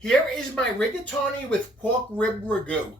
Here is my rigatoni with pork rib ragu.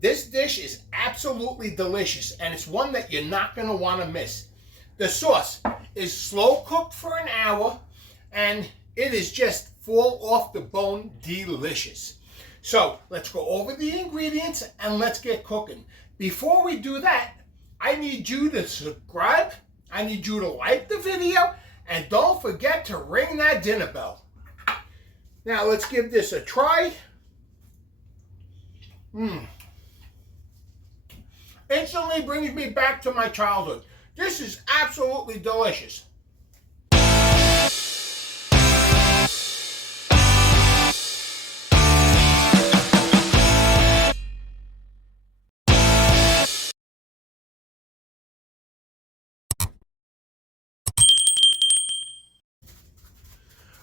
This dish is absolutely delicious, and it's one that you're not going to want to miss. The sauce is slow cooked for an hour, and it is just fall off the bone delicious. So let's go over the ingredients and let's get cooking. Before we do that, I need you to subscribe, I need you to like the video, and don't forget to ring that dinner bell. Now let's give this a try. Instantly brings me back to my childhood. This is absolutely delicious.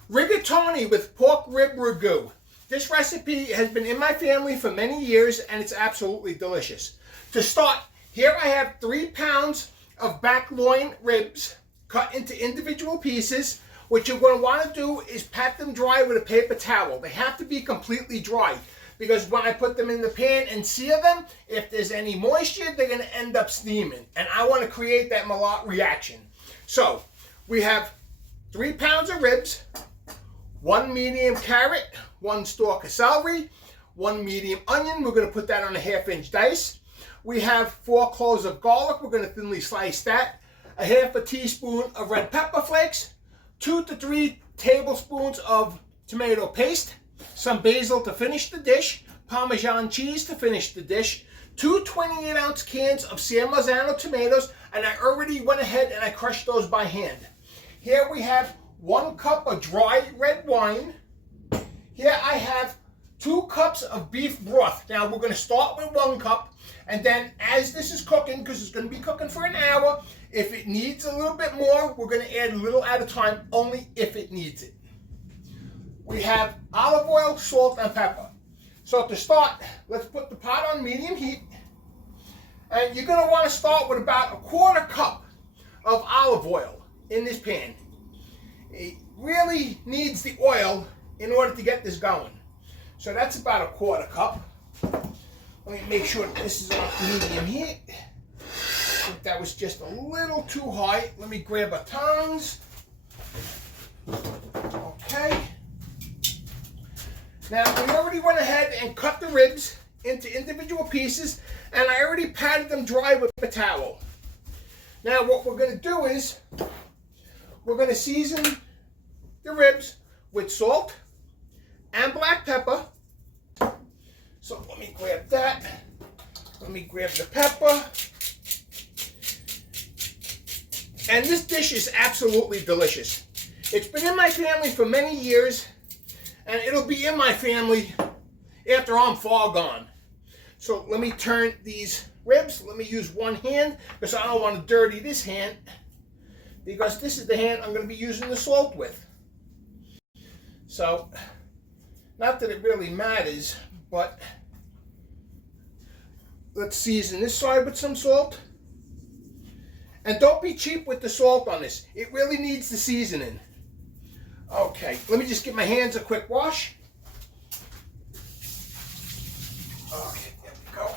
Rigatoni with pork rib ragu. This recipe has been in my family for many years, and it's absolutely delicious. To start, here I have 3 pounds of back loin ribs cut into individual pieces. What you're going to want to do is pat them dry with a paper towel. They have to be completely dry, because when I put them in the pan and sear them, if there's any moisture, they're going to end up steaming. And I want to create that Maillard reaction. So, we have 3 pounds of ribs, 1 medium carrot, 1 stalk of celery, 1 medium onion. We're going to put that on a 1/2-inch dice. We have 4 cloves of garlic. We're going to thinly slice that. A 1/2 teaspoon of red pepper flakes, 2 to 3 tablespoons of tomato paste, some basil to finish the dish, Parmesan cheese to finish the dish, 2 28-ounce cans of San Marzano tomatoes, and I already went ahead and I crushed those by hand. Here we have 1 cup of dry red wine. Here I have 2 cups of beef broth. Now we're going to start with 1 cup, and then as this is cooking, because it's going to be cooking for an hour, if it needs a little bit more, we're going to add a little at a time, only if it needs it. We have olive oil, salt, and pepper. So to start, let's put the pot on medium heat, and you're going to want to start with about 1/4 cup of olive oil in this pan. It really needs the oil in order to get this going. So that's about 1/4 cup. Let me make sure that this is on medium heat. I think that was just a little too high. Let me grab a tongs. Okay. Now we already went ahead and cut the ribs into individual pieces, and I already patted them dry with a towel. Now what we're going to do is we're going to season the ribs with salt and black pepper. So let me grab that. Let me grab the pepper. And this dish is absolutely delicious. It's been in my family for many years, and it'll be in my family after I'm far gone. So let me turn these ribs. Let me use one hand, because I don't want to dirty this hand, because this is the hand I'm going to be using the salt with. So, not that it really matters, but let's season this side with some salt. And don't be cheap with the salt on this. It really needs the seasoning. Okay, let me just give my hands a quick wash. Okay, there we go.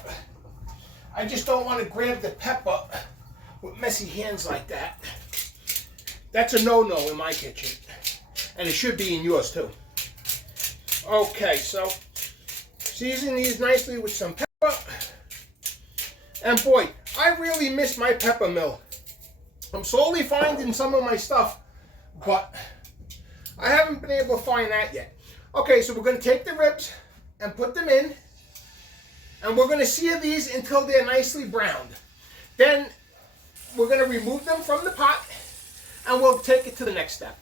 I just don't want to grab the pepper with messy hands like that. That's a no-no in my kitchen. And it should be in yours too. Okay, so season these nicely with some pepper. And boy, I really miss my pepper mill. I'm slowly finding some of my stuff, but I haven't been able to find that yet. Okay, so we're going to take the ribs and put them in, and we're going to sear these until they're nicely browned. Then we're going to remove them from the pot, and we'll take it to the next step.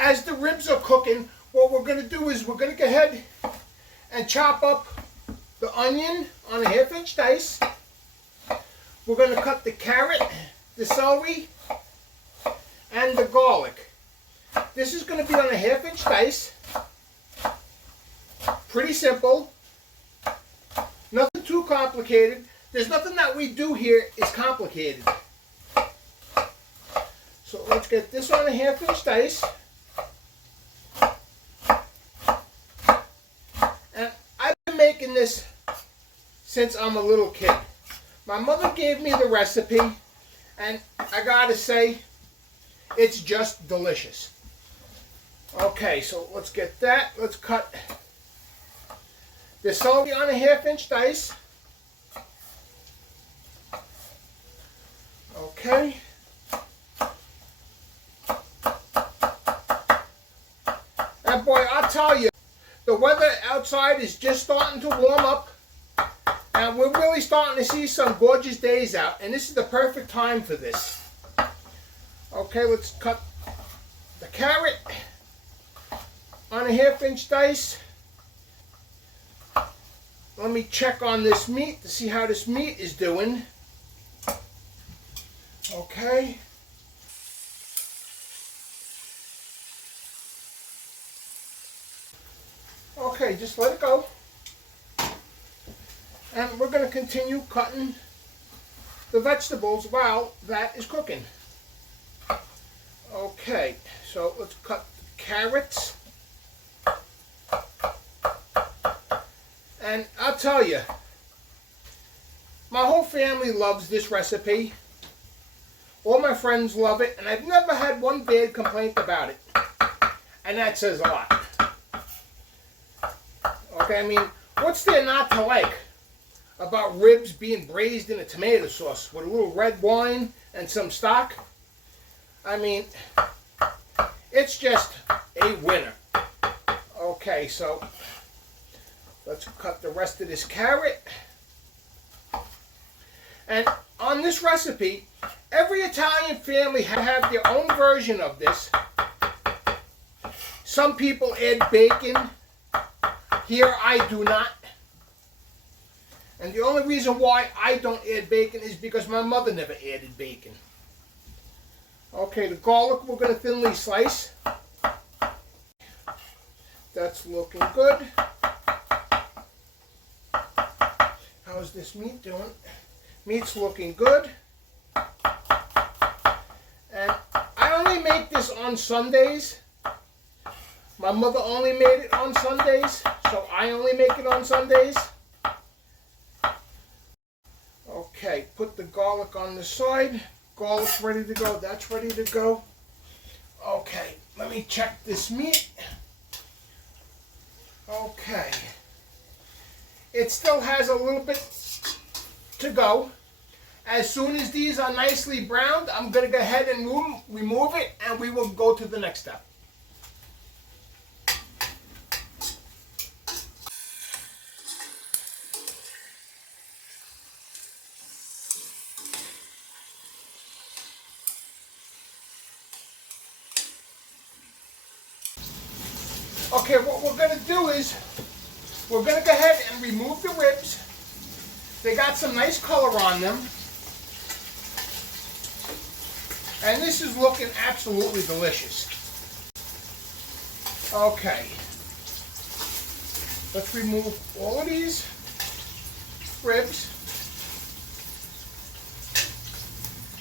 As the ribs are cooking, what we're going to do is we're going to go ahead and chop up the onion on a 1/2-inch dice. We're going to cut the carrot, the celery, and the garlic. This is going to be on a 1/2-inch dice. Pretty simple. Nothing too complicated. There's nothing that we do here is complicated. So let's get this on a 1/2 inch dice. And I've been making this since I'm a little kid. My mother gave me the recipe, and I gotta say, it's just delicious. Okay, so let's get that. Let's cut the celery on a 1/2 inch dice. Okay. And boy, I'll tell you, the weather outside is just starting to warm up. And we're really starting to see some gorgeous days out. And this is the perfect time for this. Okay, let's cut the carrot on a 1/2 inch dice. Let me check on this meat to see how this meat is doing. Okay. Okay, just let it go. And we're going to continue cutting the vegetables while that is cooking. Okay, so let's cut the carrots. And I'll tell you, my whole family loves this recipe. All my friends love it, and I've never had one bad complaint about it. And that says a lot. Okay, I mean, what's there not to like about ribs being braised in a tomato sauce with a little red wine and some stock? I mean, it's just a winner. Okay, so let's cut the rest of this carrot. And on this recipe, every Italian family have their own version of this. Some people add bacon. Here I do not. And the only reason why I don't add bacon is because my mother never added bacon. Okay, the garlic we're going to thinly slice. That's looking good. How's this meat doing? Meat's looking good. And I only make this on Sundays. My mother only made it on Sundays, so I only make it on Sundays. Okay, put the garlic on the side. Garlic's ready to go. That's ready to go. Okay, let me check this meat. Okay. It still has a little bit to go. As soon as these are nicely browned, I'm going to go ahead and remove it, and we will go to the next step. Okay, what we're going to do is we're going to go ahead and remove the ribs. They got some nice color on them. And this is looking absolutely delicious. Okay. Let's remove all of these ribs.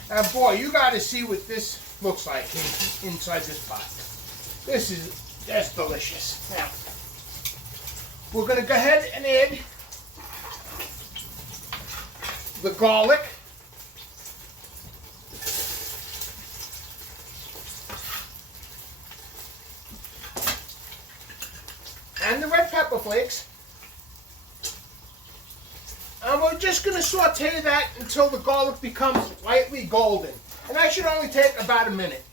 And boy, you got to see what this looks like inside this pot. This is just delicious. Now, we're going to go ahead and add the garlic. And the red pepper flakes. And we're just going to saute that until the garlic becomes lightly golden. And that should only take about a minute.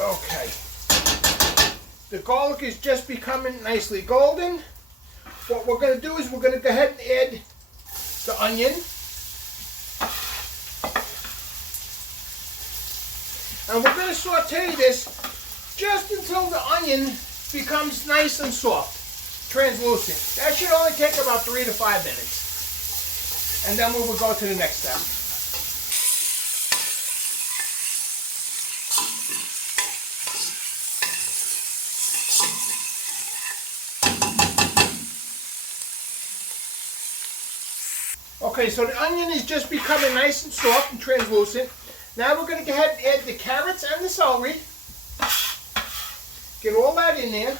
Okay. The garlic is just becoming nicely golden. What we're going to do is we're going to go ahead and add the onion. And we're going to saute this just until the onion becomes nice and soft, translucent. That should only take about 3 to 5 minutes. And then we will go to the next step. Okay, so the onion is just becoming nice and soft and translucent. Now we're going to go ahead and add the carrots and the celery. Get all that in there.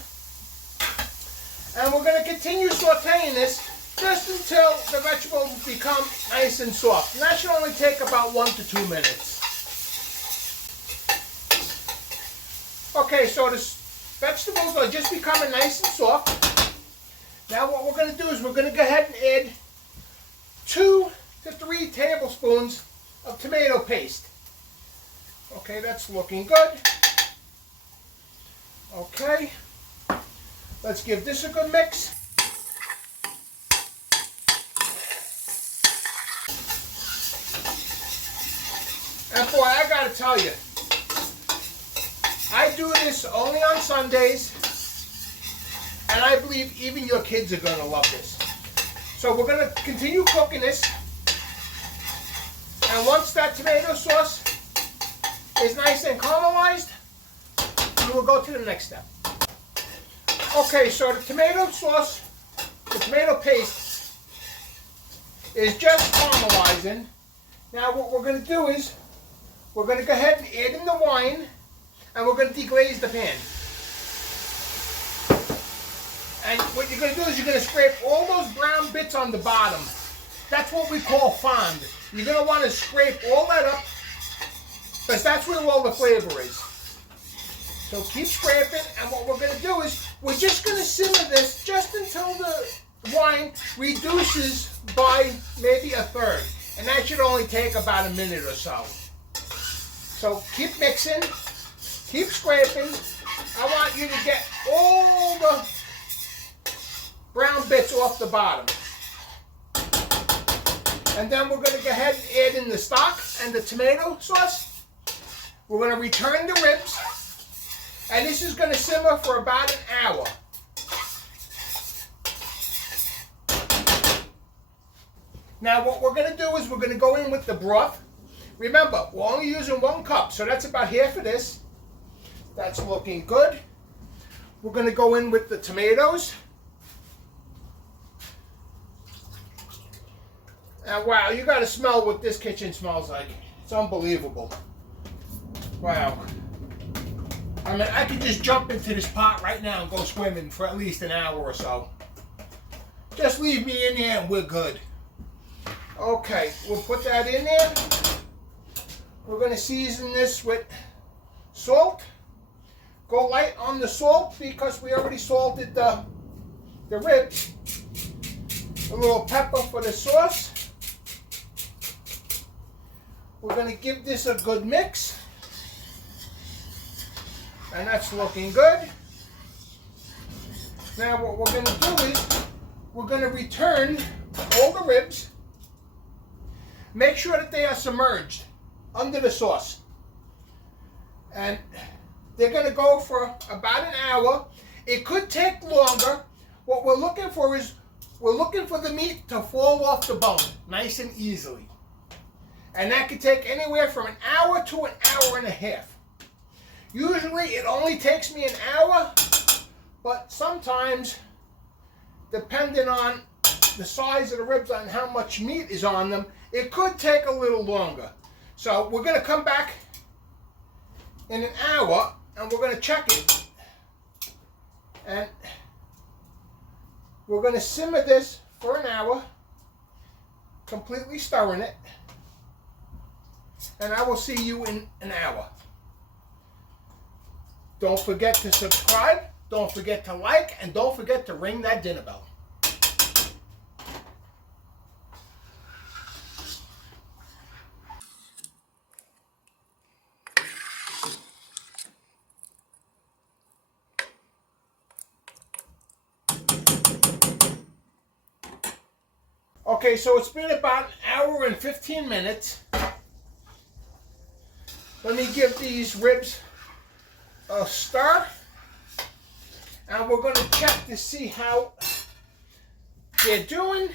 And we're going to continue sauteing this just until the vegetables become nice and soft. And that should only take about 1 to 2 minutes. Okay, so the vegetables are just becoming nice and soft. Now what we're going to do is we're going to go ahead and add 2 to 3 tablespoons of tomato paste. Okay, that's looking good. Okay, let's give this a good mix. And boy, I gotta tell you, I do this only on Sundays, and I believe even your kids are gonna love this. So we're gonna continue cooking this, and once that tomato sauce is nice and caramelized, we will go to the next step. Okay, so the tomato sauce, the tomato paste is just caramelizing. Now what we're going to do is we're going to go ahead and add in the wine, and we're going to deglaze the pan. And what you're going to do is you're going to scrape all those brown bits on the bottom. That's what we call fond. You're going to want to scrape all that up, because that's where all the flavor is. So keep scraping, and what we're going to do is we're just going to simmer this just until the wine reduces by maybe a third. And that should only take about a minute or so. So keep mixing, keep scraping. I want you to get all the brown bits off the bottom. And then we're going to go ahead and add in the stock and the tomato sauce. We're going to return the ribs. And this is going to simmer for about an hour. Now what we're going to do is we're going to go in with the broth. Remember, we're only using 1 cup, so that's about half of this. That's looking good. We're going to go in with the tomatoes. And wow, you got to smell what this kitchen smells like. It's unbelievable. Wow. I mean, I could just jump into this pot right now and go swimming for at least an hour or so. Just leave me in here and we're good. Okay, we'll put that in there. We're going to season this with salt. Go light on the salt because we already salted the ribs. A little pepper for the sauce. We're going to give this a good mix. And that's looking good. Now what we're going to do is we're going to return all the ribs. Make sure that they are submerged under the sauce. And they're going to go for about an hour. It could take longer. What we're looking for is we're looking for the meat to fall off the bone nice and easily. And that could take anywhere from an hour to an hour and a half. Usually it only takes me an hour, but sometimes, depending on the size of the ribs and how much meat is on them, it could take a little longer. So we're going to come back in an hour and we're going to check it. And we're going to simmer this for an hour, completely stirring it. And I will see you in an hour. Don't forget to subscribe, don't forget to like, and don't forget to ring that dinner bell. Okay, so it's been about an hour and 15 minutes. Let me give these ribs a stir, and we're going to check to see how they're doing.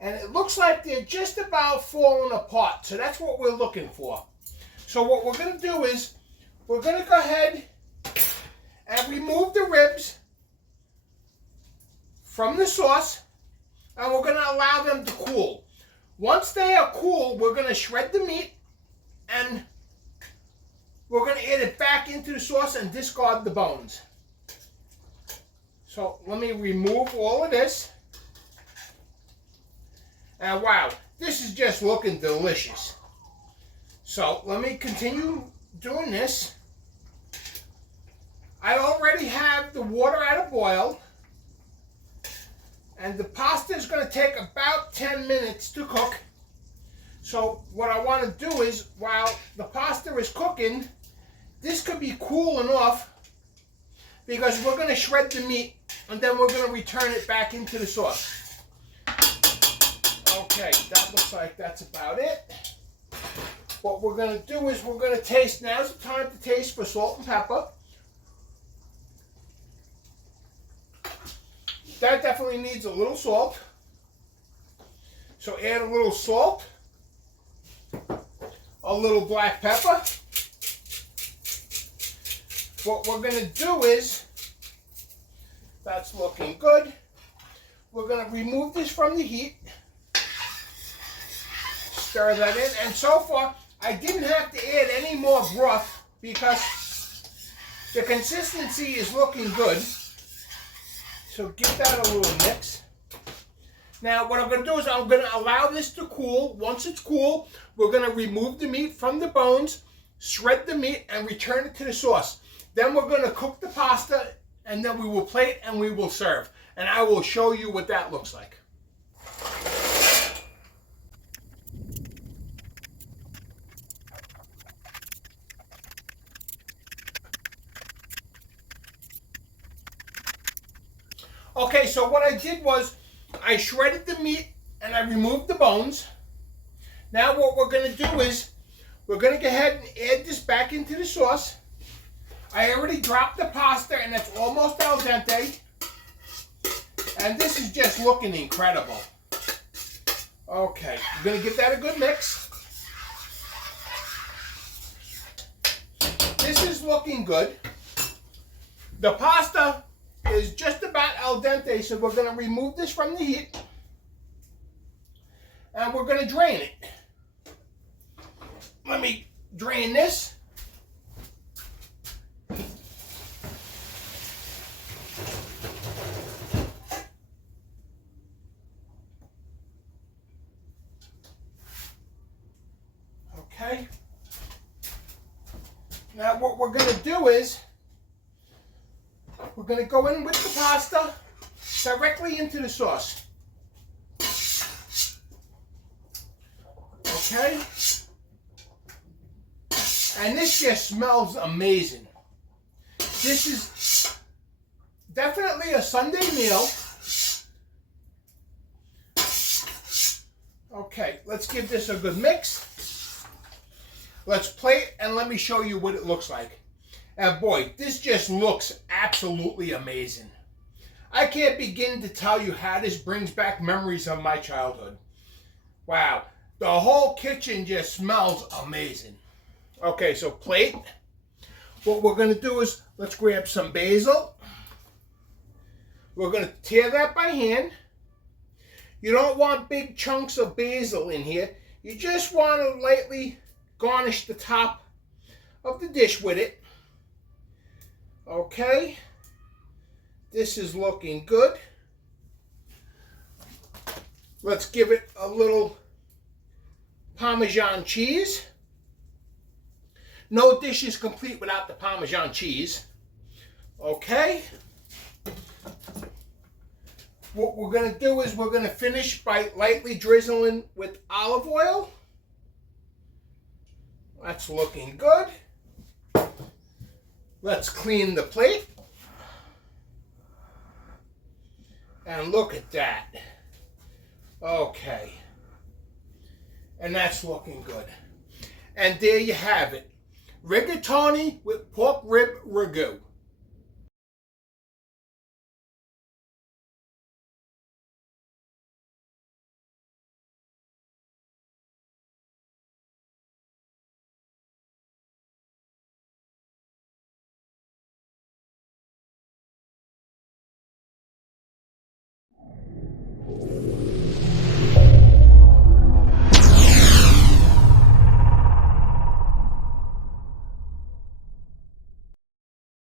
And it looks like they're just about falling apart, so that's what we're looking for. So what we're going to do is we're going to go ahead and remove the ribs from the sauce, and we're going to allow them to cool. Once they are cool, we're going to shred the meat and we're going to add it back into the sauce and discard the bones. So let me remove all of this. And wow, this is just looking delicious. So let me continue doing this. I already have the water at a boil. And the pasta is going to take about 10 minutes to cook. So what I want to do is, while the pasta is cooking, this could be cooling off because we're going to shred the meat and then we're going to return it back into the sauce. Okay, that looks like that's about it. What we're going to do is we're going to taste. Now's the time to taste for salt and pepper. That definitely needs a little salt. So add a little salt, a little black pepper. What we're going to do is, that's looking good. We're going to remove this from the heat. Stir that in. And so far, I didn't have to add any more broth because the consistency is looking good. So give that a little mix. Now what I'm going to do is I'm going to allow this to cool. Once it's cool, we're going to remove the meat from the bones, shred the meat, and return it to the sauce. Then we're going to cook the pasta, and then we will plate and we will serve. And I will show you what that looks like. Okay, so what I did was I shredded the meat and I removed the bones. Now what we're going to do is we're going to go ahead and add this back into the sauce. I already dropped the pasta and it's almost al dente. And this is just looking incredible. Okay, I'm going to give that a good mix. This is looking good. The pasta is just about al dente, so we're going to remove this from the heat and we're going to drain it. Let me drain this. Okay. Now what we're going to do is we're going to go in with the pasta directly into the sauce. Okay? And this just smells amazing. This is definitely a Sunday meal. Okay, let's give this a good mix. Let's plate and let me show you what it looks like. And boy, this just looks absolutely amazing. I can't begin to tell you how this brings back memories of my childhood. Wow, the whole kitchen just smells amazing. Okay, so plate. What we're going to do is let's grab some basil. We're going to tear that by hand. You don't want big chunks of basil in here. You just want to lightly garnish the top of the dish with it. Okay, this is looking good. Let's give it a little Parmesan cheese. No dish is complete without the Parmesan cheese. Okay. What we're going to do is we're going to finish by lightly drizzling with olive oil. That's looking good. Let's clean the plate. And look at that. Okay. And that's looking good. And there you have it. Rigatoni with pork rib ragu.